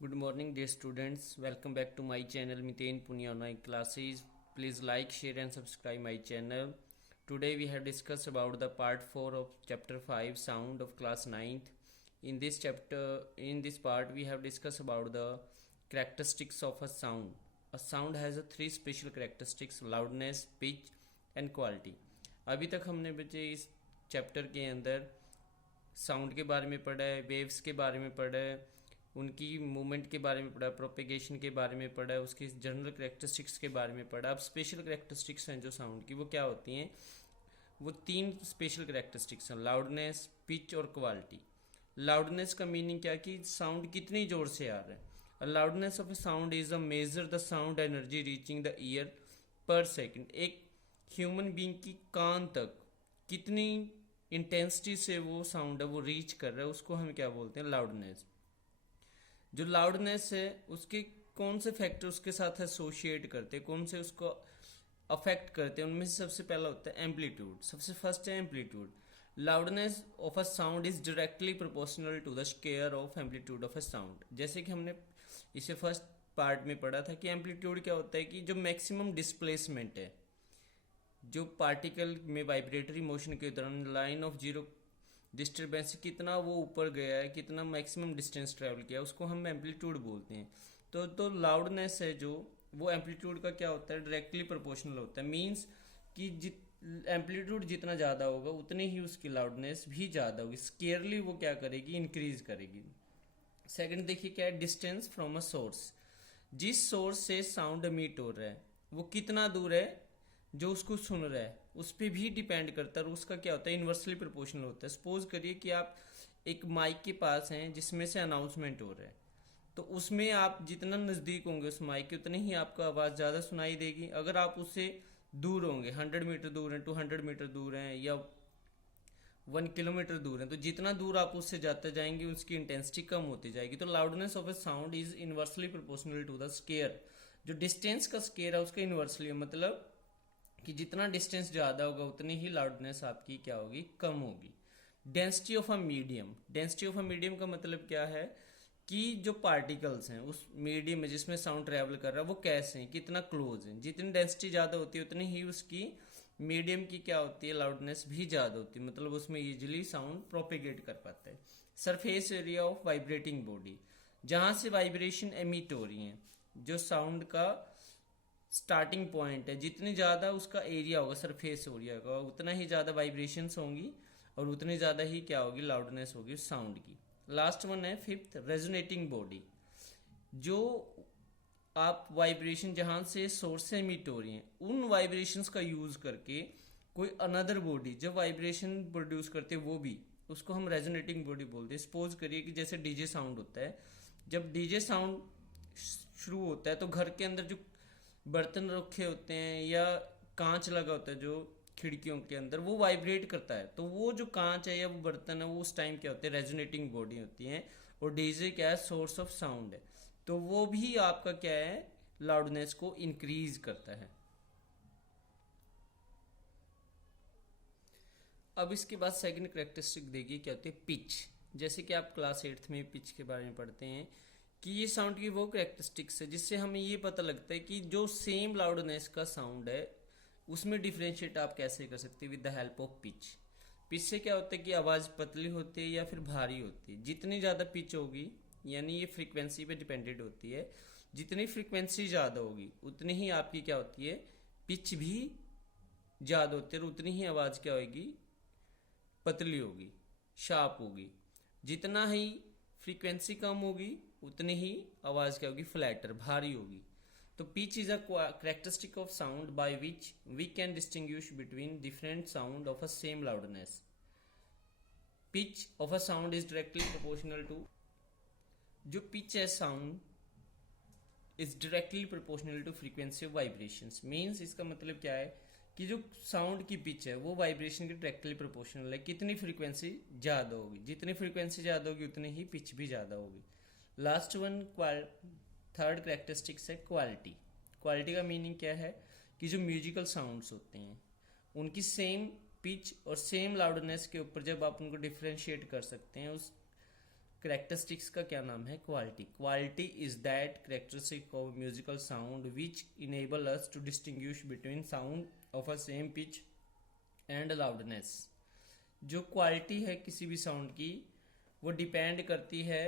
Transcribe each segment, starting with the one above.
Good morning, dear students. Welcome back to my channel Miten Punia Online Classes. Please like, share, and subscribe my channel. Today we have discussed about the part 4 of chapter 5, Sound of class 9th. In this part, we have discussed about the characteristics of a sound. A sound has three special characteristics: loudness, pitch, and quality. अभी तक हमने बच्चे इस chapter के अंदर sound के बारे में पढ़ा है, वेव्स के बारे में पढ़ा है, उनकी मूवमेंट के बारे में पढ़ा, प्रोपेगेशन के बारे में पढ़ा, उसकी जनरल करेक्टरिस्टिक्स के बारे में पढ़ा। अब स्पेशल करेक्टरिस्टिक्स हैं जो साउंड की, वो क्या होती हैं? वो तीन स्पेशल करेक्टरिस्टिक्स हैं: लाउडनेस, पिच और क्वालिटी। लाउडनेस का मीनिंग क्या कि साउंड कितनी जोर से आ रहा है। A loudness of a sound is a measure the sound energy reaching the ear per second. एक ह्यूमन बींग की कान तक कितनी इंटेंसिटी से वो साउंड है वो रीच कर रहा है, उसको हम क्या बोलते हैं? लाउडनेस। जो लाउडनेस है उसके कौन से फैक्टर उसके साथ एसोशिएट करते हैं, कौन से उसको अफेक्ट करते हैं, उनमें से सबसे पहला होता है एम्पलीट्यूड। सबसे फर्स्ट है amplitude. Loudness of a sound is directly proportional to the square of amplitude of a sound. जैसे कि हमने इसे फर्स्ट पार्ट में पढ़ा था कि एम्पलीट्यूड क्या होता है कि जो मैक्सिमम डिस्प्लेसमेंट है, जो पार्टिकल में वाइब्रेटरी मोशन के दौरान लाइन ऑफ जीरो डिस्टर्बेंस कितना वो ऊपर गया है, कितना मैक्सिमम डिस्टेंस ट्रैवल किया, उसको हम एम्पलीट्यूड बोलते हैं। तो लाउडनेस है जो, वो एम्पलीट्यूड का क्या होता है? डायरेक्टली प्रोपोर्शनल होता है। मीन्स कि एम्पलीट्यूड जितना ज़्यादा होगा उतनी ही उसकी लाउडनेस भी ज़्यादा होगी। स्केयरली वो क्या करेगी? इंक्रीज करेगी। सेकंड देखिए क्या है, डिस्टेंस फ्रॉम अ सोर्स। जिस सोर्स से साउंड एमिट हो रहा है वो कितना दूर है, जो उसको सुन रहा है उस पर भी डिपेंड करता है, और उसका क्या होता है? इन्वर्सली प्रोपोर्शनल होता है। सपोज करिए कि आप एक माइक के पास हैं जिसमें से अनाउंसमेंट हो रहा है, तो उसमें आप जितना नज़दीक होंगे उस माइक के उतनी ही आपको आवाज़ ज़्यादा सुनाई देगी। अगर आप उससे दूर होंगे, 100 मीटर दूर हैं, 200 मीटर दूर हैं, या 1 किलोमीटर दूर हैं, तो जितना दूर आप उससे जाते जाएंगे उसकी इंटेंसिटी कम होती जाएगी। तो loudness of a sound is inversely proportional to the square. जो डिस्टेंस का स्केयर है उसका इन्वर्सली, मतलब कि जितना डिस्टेंस ज़्यादा होगा उतनी ही लाउडनेस आपकी क्या होगी? कम होगी। Density of a medium. Density of a medium का मतलब क्या है कि जो पार्टिकल्स हैं उस मीडियम में जिसमें साउंड ट्रेवल कर रहा है वो कैसे हैं, कितना क्लोज है। जितनी डेंसिटी ज़्यादा होती है उतनी ही उसकी मीडियम की क्या होती है? लाउडनेस भी ज़्यादा होती है, मतलब उसमें इजिली साउंड प्रोपेगेट कर पाता है। Surface area of vibrating body. जहाँ से वाइब्रेशन एमिट हो रही हैं, जो साउंड का स्टार्टिंग पॉइंट है, जितनी ज़्यादा उसका एरिया होगा, सरफेस एरिया होगा, उतना ही ज़्यादा वाइब्रेशंस होंगी और उतनी ज़्यादा ही क्या होगी? लाउडनेस होगी साउंड की। लास्ट वन है फिफ्थ, रेजोनेटिंग बॉडी। जो आप वाइब्रेशन जहाँ से सोर्स से इमिट हो रही हैं उन वाइब्रेशंस का यूज़ करके कोई अनदर बॉडी जब वाइब्रेशन प्रोड्यूस करते हैं वो भी, उसको हम रेजोनेटिंग बॉडी बोलते हैं। सपोज करिए कि जैसे डीजे साउंड होता है, जब डीजे साउंड शुरू होता है तो घर के अंदर जो बर्तन रखे होते हैं या कांच लगा होता है जो खिड़कियों के अंदर, वो वाइब्रेट करता है। तो वो जो कांच है या वो बर्तन है वो उस टाइम क्या होते हैं? रेजोनेटिंग बॉडी होती हैं। और डीजे क्या है? सोर्स ऑफ साउंड है। तो वो भी आपका क्या है? लाउडनेस को इंक्रीज करता है। अब इसके बाद सेकंड करेक्टरिस्टिक देखिए क्या होती है? पिच। जैसे कि आप क्लास 8th में पिच के बारे में पढ़ते हैं कि ये साउंड की वो करेक्टरिस्टिक्स है जिससे हमें ये पता लगता है कि जो सेम लाउडनेस का साउंड है उसमें डिफ्रेंशिएट आप कैसे कर सकते हैं with the help of pitch. Pitch से क्या होता है कि आवाज़ पतली होती है या फिर भारी होती है। जितनी ज़्यादा पिच होगी, यानी ये फ्रीक्वेंसी पे डिपेंडेंट होती है, जितनी फ्रीक्वेंसी ज़्यादा होगी उतनी ही आपकी क्या होती है? पिच भी ज़्यादा होती है, और उतनी ही आवाज़ क्या होगी? पतली होगी, शार्प होगी। जितना ही फ्रीक्वेंसी कम होगी उतनी ही आवाज़ क्या होगी? फ्लैटर, भारी होगी। तो pitch is a characteristic of sound by which we can distinguish between different sound of a same loudness. Pitch of a sound is directly proportional to, जो पिच है sound is directly proportional to frequency of vibrations. Means इसका मतलब क्या है कि जो sound की pitch है वो वाइब्रेशन के डायरेक्टली प्रोपोर्शनल है। कितनी फ्रीक्वेंसी ज़्यादा होगी, जितनी फ्रीक्वेंसी ज़्यादा होगी उतनी ही पिच भी ज़्यादा होगी। लास्ट वन, थर्ड करेक्टरिस्टिक्स है क्वालिटी। क्वालिटी का मीनिंग क्या है कि जो म्यूजिकल साउंड्स होते हैं उनकी सेम पिच और सेम लाउडनेस के ऊपर जब आप उनको डिफ्रेंशिएट कर सकते हैं, उस करेक्टरिस्टिक्स का क्या नाम है? Quality. Quality is that characteristic of musical sound which enable us to distinguish between sound of a same pitch and loudness. जो क्वालिटी है किसी भी साउंड की वो डिपेंड करती है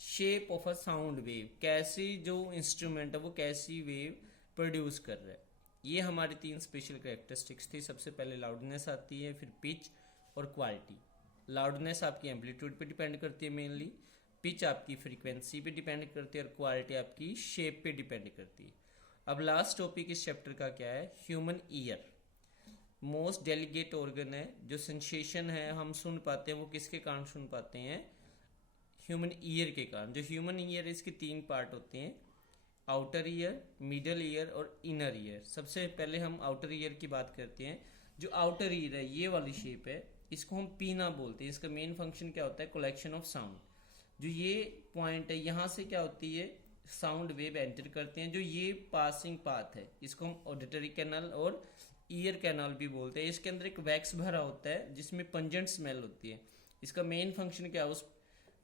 shape of a sound wave, कैसी जो इंस्ट्रूमेंट है वो कैसी वेव प्रोड्यूस कर रहा है। ये हमारी 3 स्पेशल करेक्टरिस्टिक्स थी। सबसे पहले लाउडनेस आती है, फिर पिच और क्वालिटी। लाउडनेस आपकी एम्पलीट्यूड पे डिपेंड करती है मेनली, पिच आपकी फ्रीक्वेंसी पे डिपेंड करती है और क्वालिटी आपकी शेप पे डिपेंड करती है। अब लास्ट टॉपिक इस चैप्टर का क्या है? Human ear. Most delicate organ है, जो सेंसेशन है हम सुन पाते हैं वो किसके कारण सुन पाते हैं? ह्यूमन ईयर के कारण। जो ह्यूमन ईयर, इसके 3 पार्ट होते हैं, आउटर ईयर, मिडल ईयर और इनर ईयर। सबसे पहले हम आउटर ईयर की बात करते हैं। जो आउटर ईयर है, ये वाली शेप है, इसको हम पीना बोलते हैं। इसका मेन फंक्शन क्या होता है? Collection of sound. जो ये पॉइंट है, यहाँ से क्या होती है? साउंड वेव एंटर करते हैं। जो ये पासिंग पाथ है, इसको हम ऑडिटरी कैनल और ईयर कैनल भी बोलते हैं। इसके अंदर एक वैक्स भरा होता है जिसमें पंजेंट स्मेल होती है। इसका मेन फंक्शन क्या है उस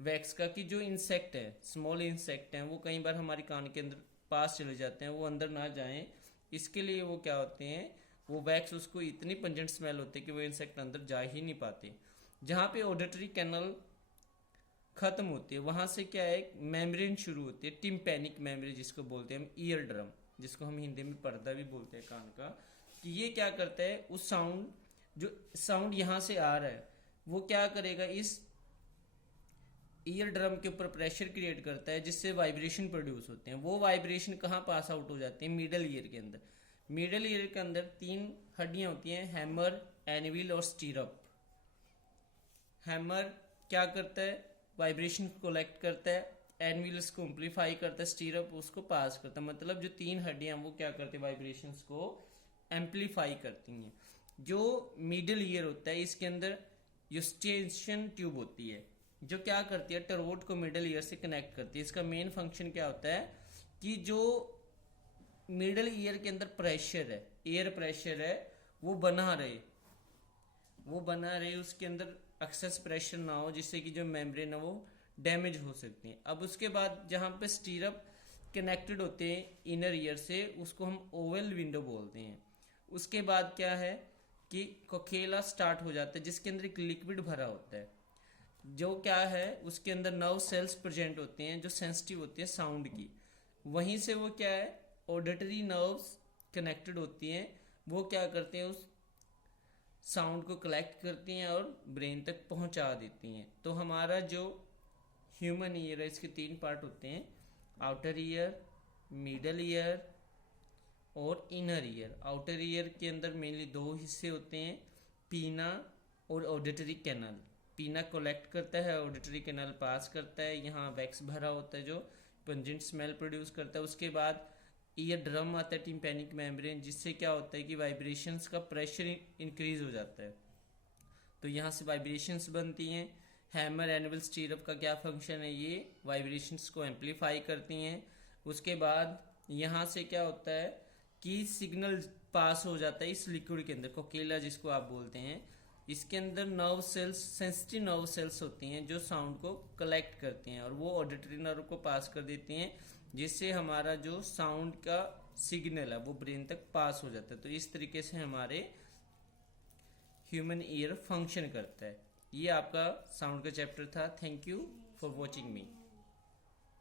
वैक्स का? कि जो इंसेक्ट है, स्मॉल इंसेक्ट हैं, वो कई बार हमारे कान के अंदर पास चले जाते हैं, वो अंदर ना जाएं, इसके लिए वो क्या होते हैं, वो वैक्स, उसको इतनी पंजेंट स्मेल होती है कि वो इंसेक्ट अंदर जा ही नहीं पाते। जहाँ पे ऑडिटरी कैनल खत्म होती है वहाँ से क्या है, मेम्ब्रेन शुरू होती है, टिम्पैनिक मेम्ब्रेन जिसको बोलते हैं हम, ईयर ड्रम, जिसको हम हिंदी में पर्दा भी बोलते हैं कान का। कि ये क्या करता है, उस साउंड, जो साउंड यहाँ से आ रहा है वो क्या करेगा, इस ईयर ड्रम के ऊपर प्रेशर क्रिएट करता है जिससे वाइब्रेशन प्रोड्यूस होते हैं। वो वाइब्रेशन कहाँ पास आउट हो जाती है? मिडल ईयर के अंदर। मिडल ईयर के अंदर 3 हड्डियां होती हैं, हैमर, एनविल और स्टीरअप। हैमर क्या करता है? वाइब्रेशन को कलेक्ट करता है, एनविल उसको एम्पलीफाई करता है, स्टीरअप उसको पास करता है। मतलब जो 3 हड्डियां वो क्या करती है? वाइब्रेशंस को एम्पलीफाई करती हैं। जो मिडल ईयर होता है इसके अंदर यूस्टेशन ट्यूब होती है जो क्या करती है? टर्वोट को मिडल ईयर से कनेक्ट करती है। इसका मेन फंक्शन क्या होता है कि जो मिडल ईयर के अंदर प्रेशर है, एयर प्रेशर है, वो बना रहे, उसके अंदर एक्सेस प्रेशर ना हो जिससे कि जो मेम्ब्रेन है वो डैमेज हो सकती है। अब उसके बाद जहाँ पे स्टीरअप कनेक्टेड होते हैं इनर ईयर से, उसको हम ओवल विंडो बोलते हैं। उसके बाद क्या है कि कोकेला स्टार्ट हो जाता है जिसके अंदर एक लिक्विड भरा होता है, जो क्या है उसके अंदर नर्व सेल्स प्रेजेंट होते हैं जो सेंसिटिव होती है साउंड की। वहीं से वो क्या है, ऑडिटरी नर्व्स कनेक्टेड होती हैं, वो क्या करते हैं, उस साउंड को कलेक्ट करती हैं और ब्रेन तक पहुंचा देती हैं। तो हमारा जो ह्यूमन ईयर है इसके 3 पार्ट होते हैं, आउटर ईयर, मिडल ईयर और इनर ईयर। आउटर ईयर के अंदर मेनली 2 हिस्से होते हैं, पीना और ऑडिटरी कैनल। पीना कलेक्ट करता है, ऑडिटरी कैनल पास करता है, यहाँ वैक्स भरा होता है जो पंजेंट स्मेल प्रोड्यूस करता है। उसके बाद ईयर ड्रम आता है, टिम्पैनिक मेम्ब्रेन, जिससे क्या होता है कि वाइब्रेशंस का प्रेशर इंक्रीज हो जाता है, तो यहाँ से वाइब्रेशंस बनती हैं। हैमर, एनविल, स्टीरअप का क्या फंक्शन है, ये वाइब्रेशंस को एम्पलीफाई करती हैं। उसके बाद यहाँ से क्या होता है कि सिग्नल पास हो जाता है इस लिक्विड के अंदर, कोकेला जिसको आप बोलते हैं। इसके अंदर nerve cells, sensitive nerve cells होती हैं जो साउंड को कलेक्ट करती हैं और वो ऑडिटरी नर्व को पास कर देती हैं, जिससे हमारा जो साउंड का सिग्नल है वो ब्रेन तक पास हो जाता है। तो इस तरीके से हमारे ह्यूमन ईयर फंक्शन करता है। ये आपका साउंड का चैप्टर था। Thank you for watching me.